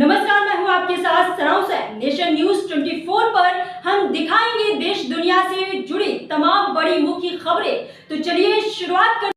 नमस्कार, मैं हूं आपके साथ सनाउ से। नेशन न्यूज 24 पर हम दिखाएंगे देश दुनिया से जुड़ी तमाम बड़ी मुख्य खबरें। तो चलिए शुरुआत कर।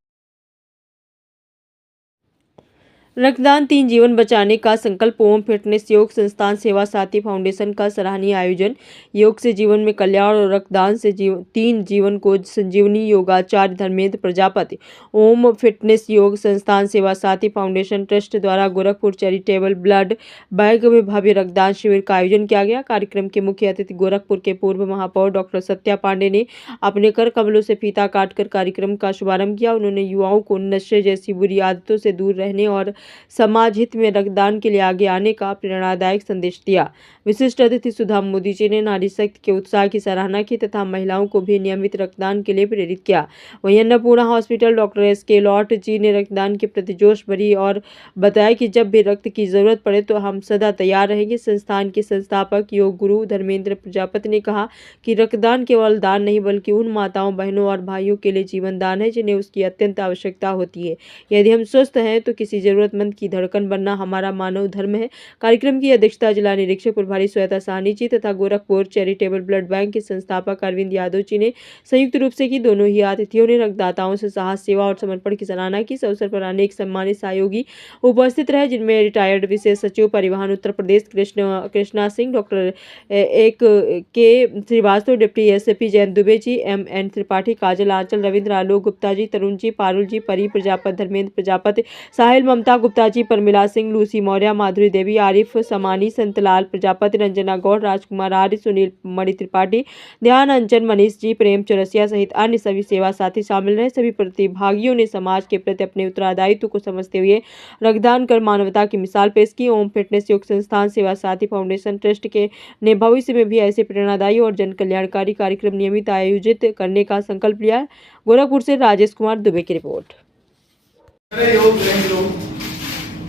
रक्तदान 3 जीवन बचाने का संकल्प ओम फिटनेस योग संस्थान सेवा साथी फाउंडेशन का सराहनीय आयोजन। योग से जीवन में कल्याण और रक्तदान से 3 जीवन को संजीवनी। योगाचार्य धर्मेंद्र प्रजापति। ओम फिटनेस योग संस्थान सेवा साथी फाउंडेशन ट्रस्ट द्वारा गोरखपुर चैरिटेबल ब्लड बैंक में भव्य रक्तदान शिविर का आयोजन किया गया। कार्यक्रम के मुख्य अतिथि गोरखपुर के पूर्व महापौर डॉक्टर सत्या पांडे ने अपने कर कमलों से फीता काटकर कार्यक्रम का शुभारंभ किया। उन्होंने युवाओं को नशे जैसी बुरी आदतों से दूर रहने और समाज हित में रक्तदान के लिए आगे आने का प्रेरणादायक संदेश दिया। विशिष्ट अतिथि सुधा मोदी जी ने नारी शक्ति के उत्साह की सराहना की तथा महिलाओं को भी नियमित रक्तदान के लिए प्रेरित किया। वहीं अन्नपूर्णा हॉस्पिटल डॉक्टर SK लॉट जी ने रक्तदान के प्रति जोश भरी और बताया कि जब भी रक्त की जरूरत पड़े तो हम सदा तैयार रहेंगे। संस्थान के संस्थापक योग गुरु धर्मेंद्र प्रजापति ने कहा कि रक्तदान केवल दान नहीं बल्कि उन माताओं, बहनों और भाइयों के लिए जीवन दान है जिन्हें उसकी अत्यंत आवश्यकता होती है। यदि हम स्वस्थ हैं तो किसी जरूरतमंद की धड़कन बनना हमारा मानव धर्म है। कार्यक्रम की अध्यक्षता जिला निरीक्षक प्रभारी श्वेता साहनी जी तथा गोरखपुर चैरिटेबल ब्लड बैंक के संस्थापक अरविंद यादव जी ने संयुक्त रूप से की। दोनों ही अतिथियों ने रक्तदाताओं से साहस, सेवा और समर्पण की सराहना की। इस अवसर पर अनेक सम्मानित सहयोगी उपस्थित रहे जिनमें रिटायर्ड विशेष सचिव परिवहन उत्तर प्रदेश कृष्णा सिंह, डॉक्टर के Srivastava, deputy SAP Jayant Dubey ji, MN Tripathi, काजल आंचल, रविंद्र आलोक गुप्ता जी, तरुण जी, पारुल जी, परी प्रजापति, धर्मेंद्र प्रजापति, साहिल ममता गुप्ता जी, परमिला सिंह, लूसी मौर्य, माधुरी देवी, आरिफ समानी, संतलाल प्रजापति, रंजना गौड़, राजकुमार आर्य, सुनील मणि त्रिपाठी, ध्यान अंचन, मनीष जी, प्रेम चौरसिया सहित अन्य सभी सेवा साथी शामिल रहे। सभी प्रतिभागियों ने समाज के प्रति अपने उत्तरदायित्व को समझते हुए रक्तदान कर मानवता की मिसाल पेश की। ओम फिटनेस योग संस्थान सेवा साथी फाउंडेशन ट्रस्ट के ने भविष्य में भी ऐसे प्रेरणादायी और जन कल्याणकारी कार्यक्रम नियमित आयोजित करने का संकल्प लिया है। गोरखपुर से राजेश कुमार दुबे की रिपोर्ट।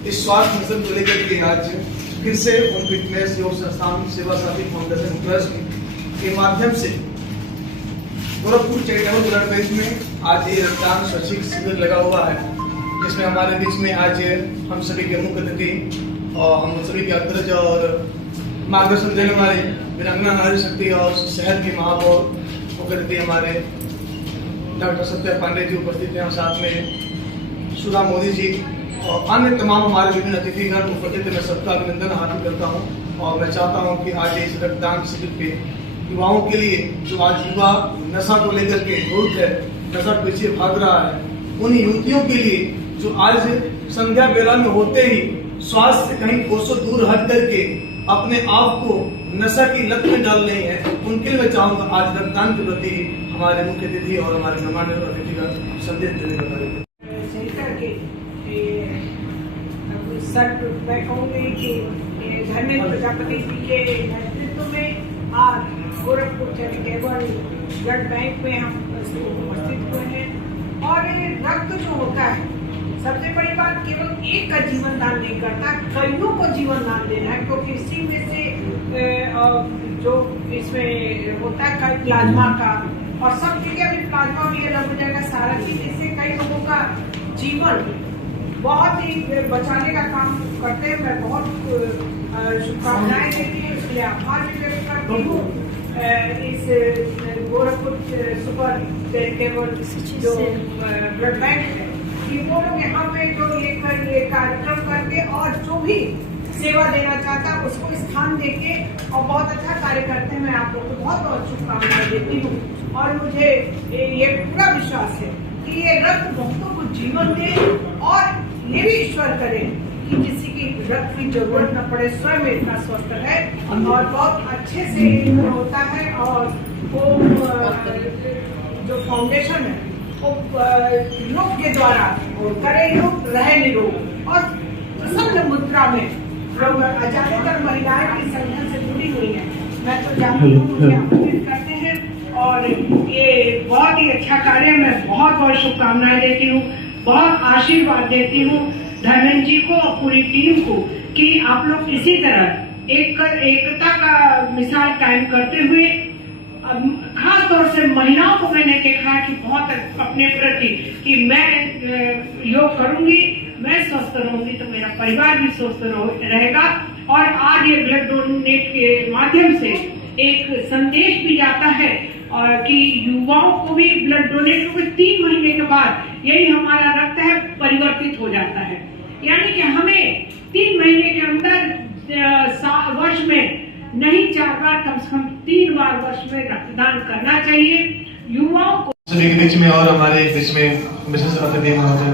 इस स्वास्थ्य मिशन को लेकर के आज फिर से ओम फिटनेस योग संस्थान सेवा साथी फाउंडेशन ट्रस्ट के माध्यम से गोरखपुर चैरिटेबल ब्लड बैंक में आज ये रक्तदान स्वैच्छिक शिविर लगा हुआ है, जिसमें हमारे बीच में आज हम सभी के मुख्य अतिथि और हम सभी के अग्रज और मार्गदर्शन देने वाले वीरांगना नारी शक्ति और शहर की महापौर मुख्य अतिथि हमारे डॉक्टर सत्या पांडे जी उपस्थित हैं। साथ में सुधा मोदी जी और अन्य तमाम हमारे विभिन्न अतिथिगण उपस्थित। मैं सबका अभिनंदन हार्दिक करता हूं और मैं चाहता हूं कि आज इस रक्तदान शिविर के युवाओं के लिए जो आज युवा नशा को लेकर के बहुत है, नशा पीछे भाग रहा है, उन युवतियों के लिए जो आज संध्या बेला में होते ही स्वास्थ्य से कहीं कोसों दूर हट करके अपने आप को नशा की लत में डाल रही है, उनके लिए मैं चाहूंगा आज रक्तदान के प्रति हमारे मुख्य अतिथि और हमारे मेहमान अतिथि का संदेश देने का कार्य। मैं कहूँगी कि धर्मेंद्र प्रजापति जी के नेतृत्व में आज गोरखपुर चैरिटेबल ब्लड बैंक में हम उपस्थित हुए हैं। और रक्त जो होता है, सबसे बड़ी बात केवल एक का जीवन दान नहीं करता, कईयों को जीवन दान देना है, क्योंकि इसी में से जो इसमें होता है प्लाज्मा का, और सब जगह भी प्लाज्मा भी अलग हो जाएगा सारा चीज, इससे कई लोगों का जीवन बहुत ही बचाने का काम करते हैं। मैं बहुत शुभकामनाएं देती हूँ, इसलिए आभार व्यक्त करती हूँ इस गोरखपुर सुपर चैरिटेबल जो ब्लड बैंक है कि वो लोग यहाँ पे जो ये कार्यक्रम करके और जो भी सेवा देना चाहता है उसको स्थान देके और बहुत अच्छा कार्य करते हैं। मैं आप लोग को बहुत बहुत शुभकामनाएं देती हूँ और मुझे ये पूरा विश्वास है कि ये रक्त बहुतों को जीवन दे और ये भी ईश्वर करे कि किसी की रक्त की जरूरत न पड़े, स्वयं इतना स्वस्थ है और बहुत अच्छे से होता है। और वो जो फाउंडेशन है वो योग के द्वारा करे योग रहे निरोग और प्रसन्न मुद्रा में लोग ज्यादातर महिलाएं की संगठन से जुड़ी हुई है। मैं तो जानती हूँ मुझे आमंत्रित करते हैं और ये बहुत ही अच्छा कार्य है। मैं बहुत बहुत शुभकामनाएं देती हूँ, बहुत आशीर्वाद देती हूँ धर्मेंद्र जी को और पूरी टीम को कि आप लोग इसी तरह एकता का मिसाल कायम करते हुए खास तौर से महिलाओं को मैंने देखा है कि बहुत अपने प्रति कि मैं योग करूंगी, मैं स्वस्थ रहूंगी तो मेरा परिवार भी स्वस्थ रहेगा और आगे ब्लड डोनेट के माध्यम से एक संदेश भी जाता है और कि युवाओं को भी ब्लड डोनेट होकर 3 महीने के बाद यही हमारा रक्त है परिवर्तित हो जाता है। यानी कि हमें 3 महीने के अंदर वर्ष में नहीं 4 बार, कम से कम 3 बार वर्ष में रक्तदान करना चाहिए युवाओं को। सभी के बीच में और हमारे बीच में मिसेस अतिथि महोदय,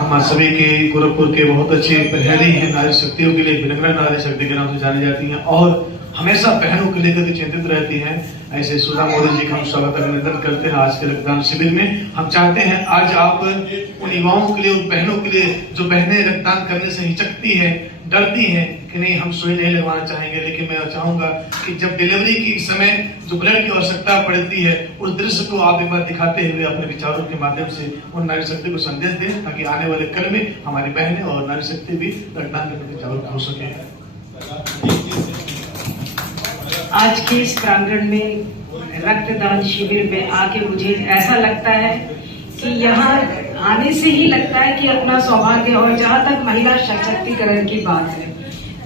हम सभी के गोरखपुर के बहुत अच्छे प्रहरी हैं, नारी शक्तियों के लिए विनम्र नारी शक्ति के नाम से जानी जाती हैं और हमेशा बहनों को लेकर चिंतित रहती हैं। ऐसे सुधा मोदी जी का हम स्वागत अभिनंदन करते हैं आज के रक्तदान शिविर में। हम चाहते हैं आज आप उन युवाओं के लिए, उन बहनों के लिए जो बहनें रक्तदान करने से हिचकती है, डरती हैं कि नहीं हम सुई नहीं लगवाना चाहेंगे, लेकिन मैं चाहूंगा कि जब डिलीवरी के समय जो ब्लड की आवश्यकता पड़ती है उस दृश्य को आप एक बार दिखाते हुए अपने विचारों के माध्यम से उन नारी शक्ति को संदेश दें, ताकि आने वाले कल में हमारी बहनें और नारी शक्ति भी रक्तदान के प्रति जागरूक हो सके। आज के इस प्रांगण में रक्तदान शिविर में आके मुझे ऐसा लगता है कि यहाँ आने से ही लगता है कि अपना सौभाग्य। और जहाँ तक महिला सशक्तिकरण की बात है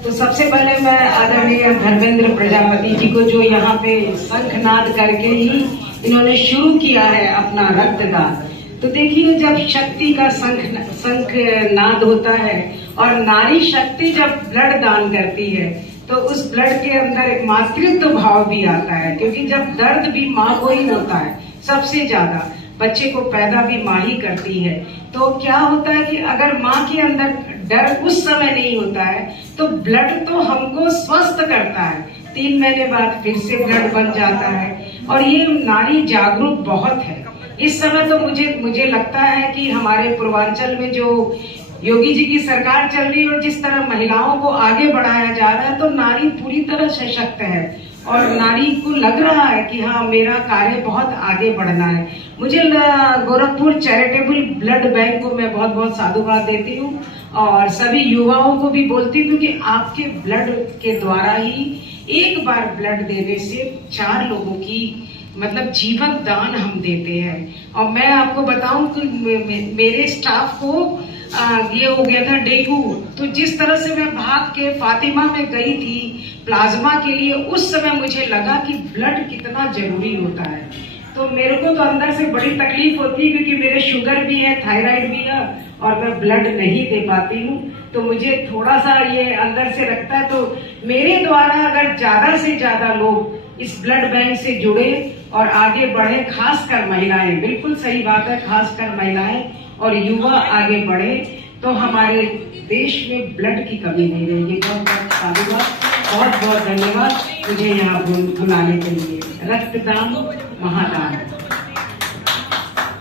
तो सबसे पहले मैं आदरणीय धर्मेंद्र प्रजापति जी को, जो यहाँ पे शंखनाद करके ही इन्होंने शुरू किया है अपना रक्तदान। तो देखिए, जब शक्ति का शंखनाद होता है और नारी शक्ति जब ब्लड दान करती है तो उस ब्लड के अंदर एक मातृत्व भाव भी आता है, क्योंकि जब दर्द भी माँ को ही होता है सबसे ज्यादा, बच्चे को पैदा भी माँ ही करती है। तो क्या होता है कि अगर माँ के अंदर डर उस समय नहीं होता है तो ब्लड तो हमको स्वस्थ करता है, 3 महीने बाद फिर से ब्लड बन जाता है। और ये नारी जागरूक बहुत है इस समय। तो मुझे लगता है कि हमारे पूर्वांचल में जो योगी जी की सरकार चल रही है और जिस तरह महिलाओं को आगे बढ़ाया जा रहा है, तो नारी पूरी तरह सशक्त है और नारी को लग रहा है कि हाँ, मेरा कार्य बहुत आगे बढ़ना है। मुझे गोरखपुर चैरिटेबल ब्लड बैंक को मैं बहुत बहुत साधुवाद देती हूँ और सभी युवाओं को भी बोलती हूँ कि आपके ब्लड के द्वारा ही एक बार ब्लड देने से 4 लोगों की मतलब जीवन दान हम देते हैं। और मैं आपको बताऊं कि मेरे स्टाफ को ये हो गया था डेंगू, तो जिस तरह से मैं भाग के फातिमा में गई थी प्लाज्मा के लिए, उस समय मुझे लगा कि ब्लड कितना जरूरी होता है। तो मेरे को तो अंदर से बड़ी तकलीफ होती है क्योंकि मेरे शुगर भी है, थायराइड भी है और मैं ब्लड नहीं दे पाती हूँ, तो मुझे थोड़ा सा ये अंदर से लगता है। तो मेरे द्वारा अगर ज्यादा से ज्यादा लोग इस ब्लड बैंक से जुड़े और आगे बढ़े, खासकर महिलाएं, बिल्कुल सही बात है, खासकर महिलाएं और युवा आगे बढ़े, तो हमारे देश में ब्लड की कमी नहीं रहेगी। बहुत बहुत साधुवाद, बहुत बहुत धन्यवाद मुझे यहाँ बुलाने के लिए। रक्तदान महादान।